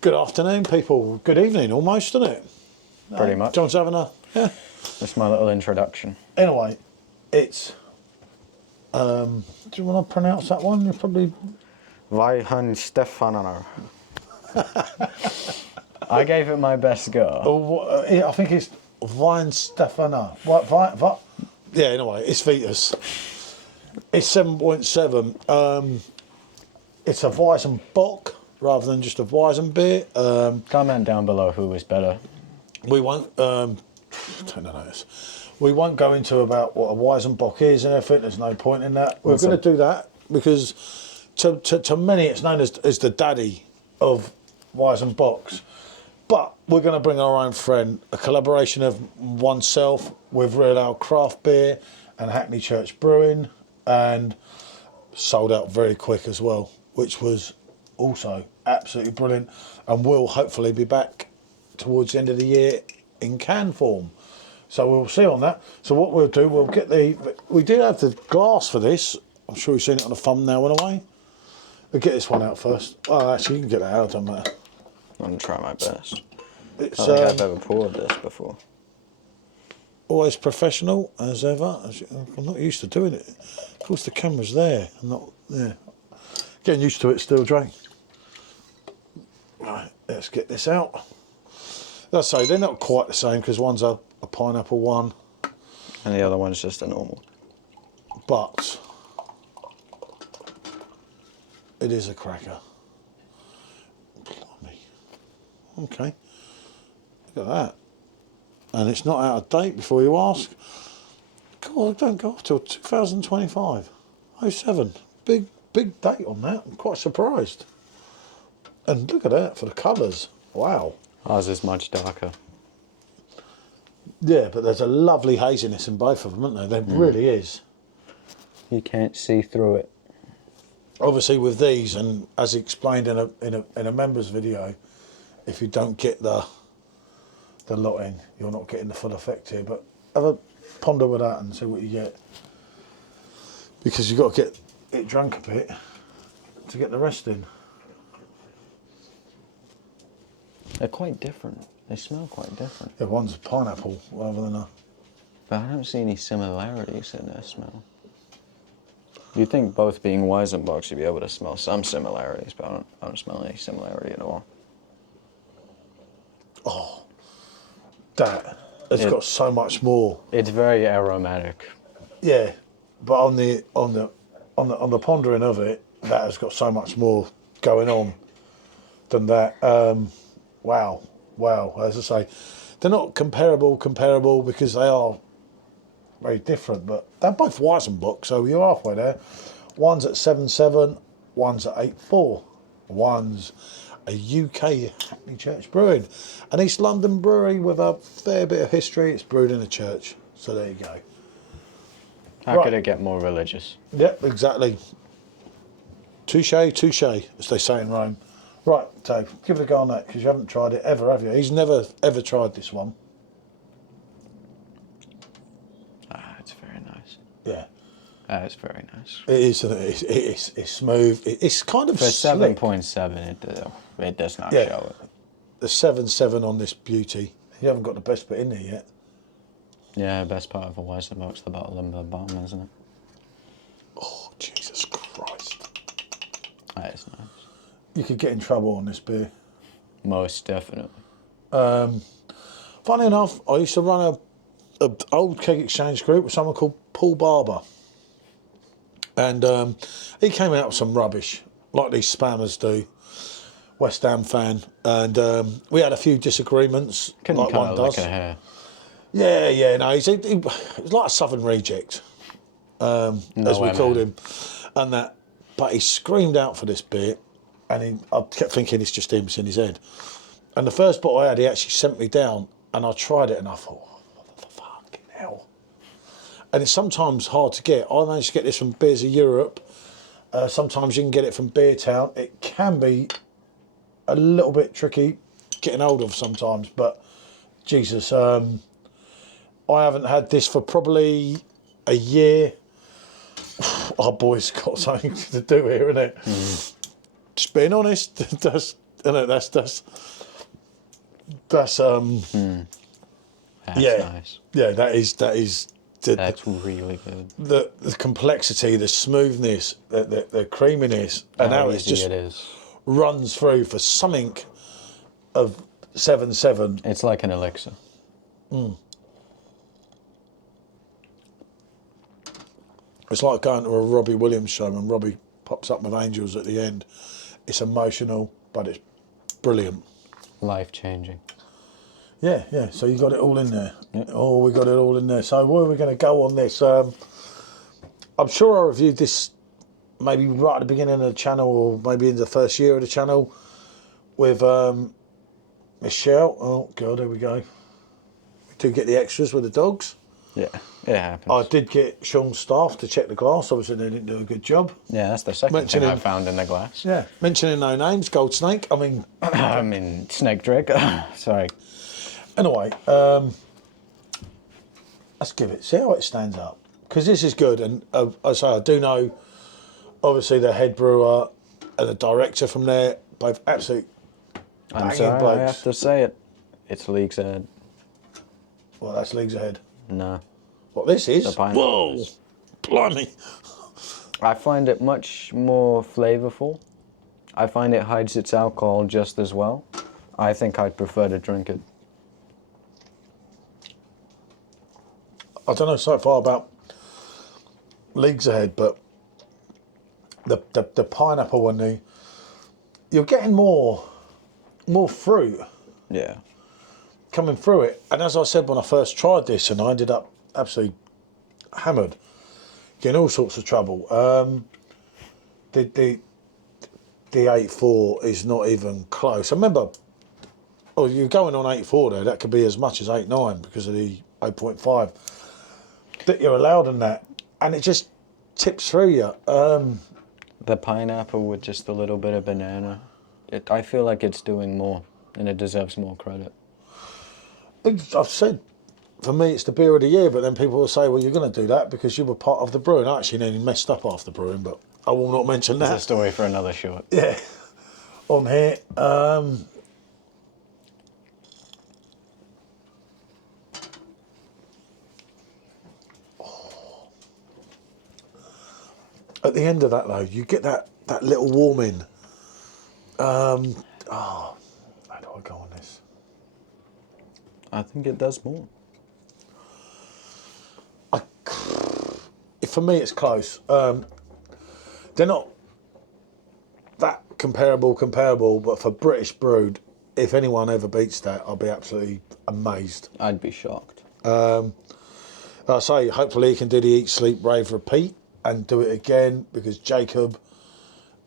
Good afternoon, people. Good evening, almost, isn't it? Pretty much. John's having a... Yeah. That's my little introduction. Anyway, it's... do you want to pronounce that one? You're probably... Weihenstephaner. I gave it my best go. I think it's Weihenstephaner. What? Yeah, anyway, it's Vitus. It's 7.7. It's a Weizenbock rather than just a Weizen beer. Comment down below who was better. We won't... don't know this. We won't go into about what a Weizenbock is and everything. There's no point in that. We're going to do that because to many it's known as the daddy of Weizenbocks. But we're going to bring our own friend, a collaboration of oneself with Real Ale Craft Beer and Hackney Church Brewing, and sold out very quick as well, which was also absolutely brilliant, and will hopefully be back towards the end of the year in can form. So we'll see on that. So what we'll do, we'll get we did have the glass for this. I'm sure you've seen it on the thumbnail in a way. We'll get this one out first. Oh, actually, you can get that out, doesn't matter. I'm going to try my best. It's, I don't think I've ever poured this before. Always professional, as ever. I'm not used to doing it. Of course, the camera's there. I'm not there. Getting used to it still, Dre. Right, let's get this out. As I say, they're not quite the same because one's a pineapple one. And the other one's just a normal. But it is a cracker. Blimey. Okay. Look at that. And it's not out of date before you ask. God, don't go off till 2025. 07. Big date on that. I'm quite surprised. And look at that for the colours. Wow. Ours is much darker. Yeah, but there's a lovely haziness in both of them, isn't there? There really is. You can't see through it. Obviously with these, and as explained in a members video, if you don't get the lot in, you're not getting the full effect here. But have a ponder with that and see what you get, because you've got to get it drunk a bit to get the rest in. They're quite different. They smell quite different. Yeah, one's pineapple rather than a... But I don't see any similarities in their smell. You'd think both being Weizenbocks, you'd be able to smell some similarities, but I don't smell any similarity at all. Oh, that it's got so much more. It's very aromatic. Yeah, but on the pondering of it, that has got so much more going on than that. Wow. As I say, they're not comparable because they are very different, but they're both Weizenbock, so you're halfway there. One's at 7.7, one's at 8.4. One's a UK Hackney Church Brewing, an East London brewery with a fair bit of history. It's brewed in a church, so there you go. How could it get more religious? Yep, exactly. Touche, as they say in Rome. Right, Dave, give it a go on that, because you haven't tried it ever, have you? He's never, ever tried this one. Ah, it's very nice. Yeah. It's very nice. It is, it's smooth. It's kind of For slick. 7.7, it does not show it. The 7.7 on this beauty. You haven't got the best bit in there yet. Yeah, best part of a Weizenbock's the bottle and the bottom, isn't it? Oh, Jesus Christ. That is nice. You could get in trouble on this beer. Most definitely. Funny enough, I used to run a old keg exchange group with someone called Paul Barber. And he came out with some rubbish, like these spammers do. West Ham fan. And we had a few disagreements, Couldn't like cut one it does. like a hair. Yeah, no, he was like a southern reject, as we called him. And that, but he screamed out for this beer. And I kept thinking it's just him, it's in his head. And the first bottle I had, he actually sent me down, and I tried it, and I thought, oh, fucking hell. And it's sometimes hard to get. I managed to get this from Beers of Europe. Sometimes you can get it from Beer Town. It can be a little bit tricky getting hold of sometimes, but Jesus, I haven't had this for probably a year. Our boy's got something to do here, isn't it? Just being honest, know, that's That's yeah, nice. yeah. That is That's really good. the complexity, the smoothness, the creaminess, and how it's easy just it is. runs through for something of 7.7. It's like an elixir. It's like going to a Robbie Williams show when Robbie pops up with Angels at the end. It's emotional, but it's brilliant. Life changing. Yeah, yeah. So you got it all in there. Yep. Oh, we got it all in there. So where are we going to go on this? I'm sure I reviewed this maybe right at the beginning of the channel, or maybe in the first year of the channel, with Michelle. Oh God, there we go. We do get the extras with the dogs. Yeah, it happens. I did get Sean's staff to check the glass. Obviously, they didn't do a good job. Yeah, that's the second thing I found in the glass. Yeah, mentioning no names, Gold Snake. I mean, I mean, Snake Drake. Sorry. anyway, let's give it. See how it stands up, because this is good. And I say I do know, obviously, the head brewer and the director from there, both absolute I'm banging sorry, blokes. I have to say it. It's leagues ahead. Well, that's leagues ahead. No. What this is? The pineapple Whoa, is. blimey! I find it much more flavorful. I find it hides its alcohol just as well. I think I'd prefer to drink it. I don't know so far about leagues ahead, but the pineapple one, you're getting more fruit Yeah. coming through it. And as I said when I first tried this, and I ended up absolutely hammered, getting all sorts of trouble. The 8.4 is not even close. I remember, oh, you're going on 8.4 there. That could be as much as 8.9 because of the 0.5 that you're allowed in that, and it just tips through you. The pineapple with just a little bit of banana. I feel like it's doing more, and it deserves more credit. I've said, for me, it's the beer of the year, but then people will say, well, you're going to do that because you were part of the brewing. I actually nearly messed up after brewing, but I will not mention that. It's a story for another short. Yeah, on here. At the end of that, though, you get that little warming. How do I go on this? I think it does more. For me, it's close. They're not that comparable, but for British brewed, if anyone ever beats that, I'll be absolutely amazed. I'd be shocked. I say, hopefully he can do the Eat, Sleep, Rave, Repeat and do it again, because Jacob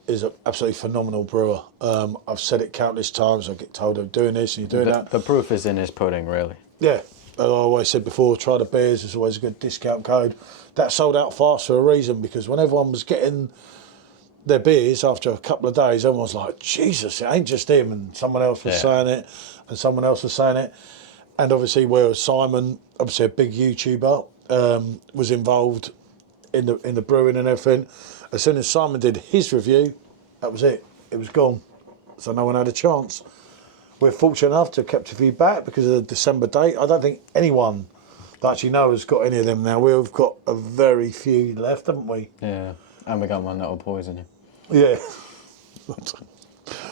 is an absolutely phenomenal brewer. I've said it countless times. I get told I'm doing this and you're doing that. The proof is in his pudding, really. Yeah, I always said before, try the beers. There's always a good discount code. That sold out fast for a reason, because when everyone was getting their beers after a couple of days, everyone was like, Jesus, it ain't just him. And someone else was saying it, and someone else was saying it. And obviously, where Simon, obviously a big YouTuber, was involved in the brewing and everything. As soon as Simon did his review, that was it. It was gone. So no one had a chance. We're fortunate enough to have kept a few back because of the December date. I don't think anyone that actually knows has got any of them now. We've got a very few left, haven't we? Yeah, and we got one that'll poison you. Yeah.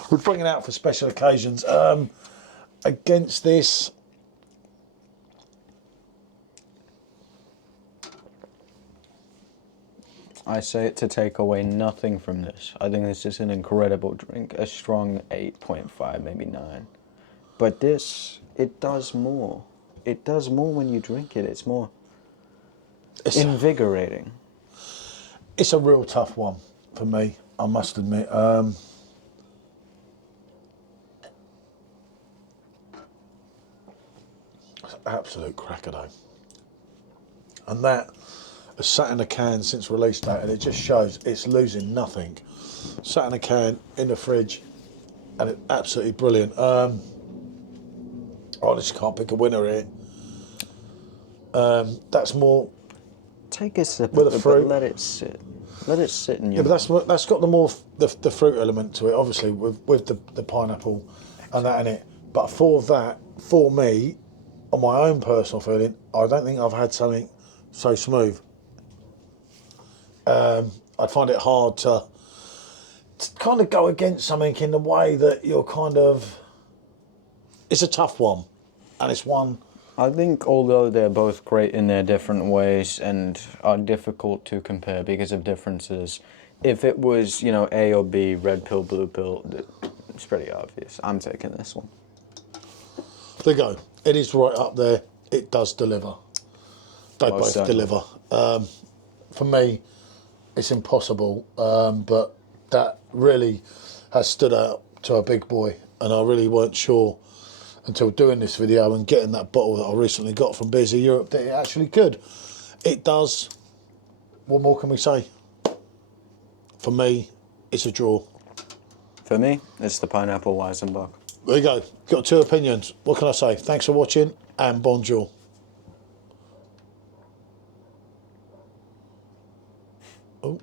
We're bringing it out for special occasions. Against this, I say it to take away nothing from this. I think this is an incredible drink. A strong 8.5, maybe 9. But this, it does more. It does more when you drink it. It's more invigorating. It's a real tough one for me, I must admit. It's an absolute cracker though. And that has sat in a can since release date, and it just shows it's losing nothing. Sat in a can in the fridge, and it's absolutely brilliant. I just can't pick a winner here. That's more Take a sip with of a it, fruit. but let it sit. Let it sit in Yeah, your but that's got the more the fruit element to it, obviously with the pineapple and that in it. But for that, for me, on my own personal feeling, I don't think I've had something so smooth. I'd find it hard to kind of go against something in the way that you're kind of. It's a tough one, and it's one. I think although they're both great in their different ways and are difficult to compare because of differences, if it was, you know, A or B, red pill, blue pill, it's pretty obvious. I'm taking this one. There you go. It is right up there. It does deliver. They Most both certainly. deliver. For me, it's impossible, but that really has stood out to a big boy, and I really weren't sure until doing this video and getting that bottle that I recently got from Beers of Europe that it actually could. It does. What more can we say? For me, it's a draw. For me, it's the pineapple Weizenbock. There you go. Got two opinions. What can I say? Thanks for watching, and bonjour. Oh.